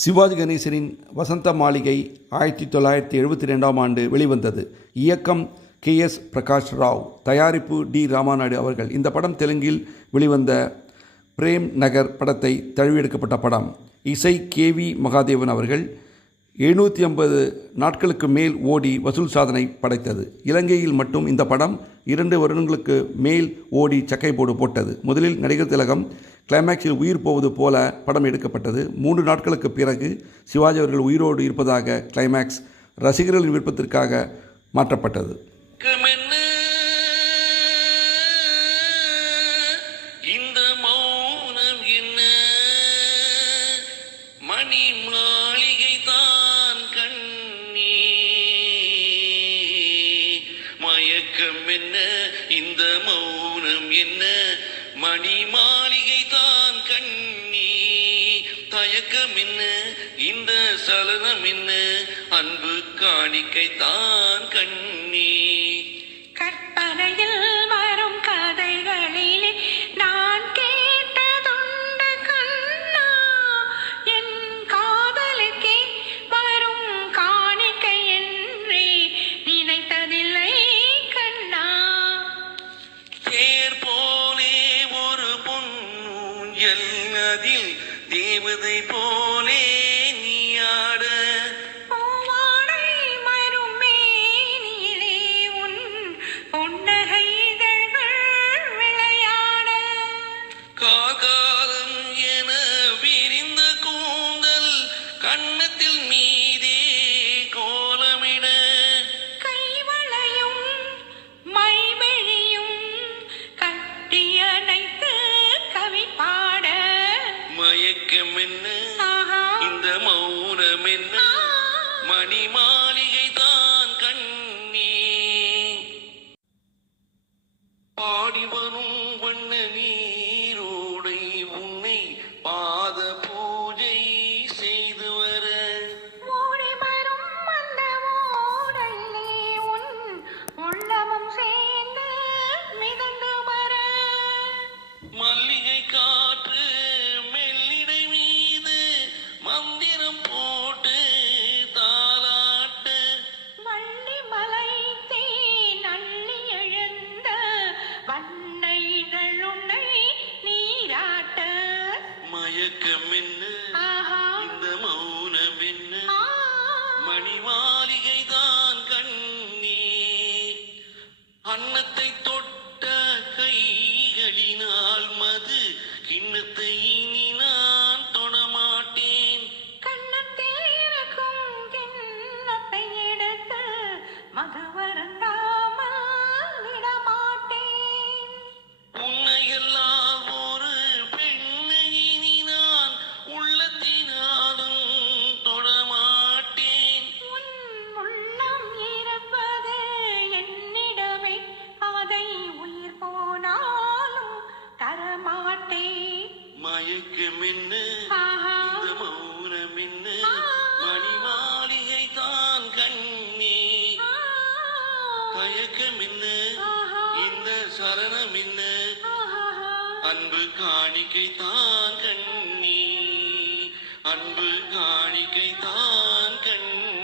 சிவாஜி கணேசனின் வசந்த மாளிகை 1972ஆம் ஆண்டு வெளிவந்தது. இயக்கம் KS பிரகாஷ் ராவ், தயாரிப்பு D ராமாநாயுடு அவர்கள். இந்த படம் தெலுங்கில் வெளிவந்த பிரேம் நகர் படத்தை தழுவியெடுக்கப்பட்ட படம். இசை KV மகாதேவன் அவர்கள். 750 நாட்களுக்கு மேல் ஓடி வசூல் சாதனை படைத்தது. இலங்கையில் மட்டும் இந்த படம் 2 வருடங்களுக்கு மேல் ஓடி சக்கைப்போடு போட்டது. முதலில் நடிகர் திலகம் கிளைமேக்ஸில் உயிர் போவது போல படம் எடுக்கப்பட்டது. 3 நாட்களுக்கு பிறகு சிவாஜி அவர்கள் உயிரோடு இருப்பதாக கிளைமேக்ஸ் ரசிகர்களின் விருப்பத்திற்காக மாற்றப்பட்டது. இந்த மௌனம் என்ன, மணி மாளிகை தான் கண்ணி, தயக்கம் என்ன, இந்த சலனம் என்ன, அன்பு காணிக்கை தான் கண்ணி. கற்பனையில் வரும் கதைகளிலே நான் கேட்டதுண்டு கண்ணா, என் காதலுக்கே வரும் காணிக்கை என்றே நினைத்ததில்லை கண்ணா. தேர் போலே ஒரு பொன்னூஞ்சல், அதில் தேவதை போலே நீயாட, பூவாடை மரும் மேனியிலே உன் பொன்னகை இதழ்கள் விளையாட, காகாலம் என விரிந்த கூந்தல் கன்னத்தில் மீதே கோலமிட, கைவளையும் மைவிழியும் கட்டியணைத்து கவி பாட, மயக்கம் என்ன, ஆஹா, இந்த மௌனம் என்ன, மணி மாளிகை தான் கண்ணி. பாடி வரும் வண்ண நீரோடை உன்னை பாத பூஜை செய்து வர, ஓடி வரும் அந்த ஓடையிலே உன் உள்ளமும் சேர்ந்து மிதந்து வர, மல்லிகை காற்று மெல்லிடை மீது மந்திரம் போட்டு தாலாட்ட, வள்ளி மலை தேன் அள்ளி எழுந்த வண்ண இதழ் உன்னை நீராட்ட, மயக்கம் என்ன, ஆஹா, இந்த மௌனம் என்ன, ஆ, மணி மாளிகை தான் கண்ணி. அன்னத்தை தொட்ட கைகளினால் மது கிண்ணத்தை இனி நான் தொடமாட்டேன், கன்னத்தில் இருக்கும் கிண்ணத்தை எடுத்து மகவருந்தாமல் விடமாட்டேன். உன்னையெல்லாம் ஒரு பெண்ணை இனி நான் உள்ளத்தினாலும் தொடமாட்டேன். உன் உள்ளம் இருப்பது என்னிடமே, அதை உயிர் போனாலும் தரமாட்டேன். மயக்கம் என்ன, ஆஹா, இந்த மௌனம் என்ன, ஆ, மணி மாளிகை தான் கண்ணி, ஆ, தயக்கம் என்ன, ஆஹா, இந்த சரணம் என்ன, ஆஹா, அன்பு காணிக்கை தான் கண்ணி, அன்பு காணிக்கை தான் கண்ணி.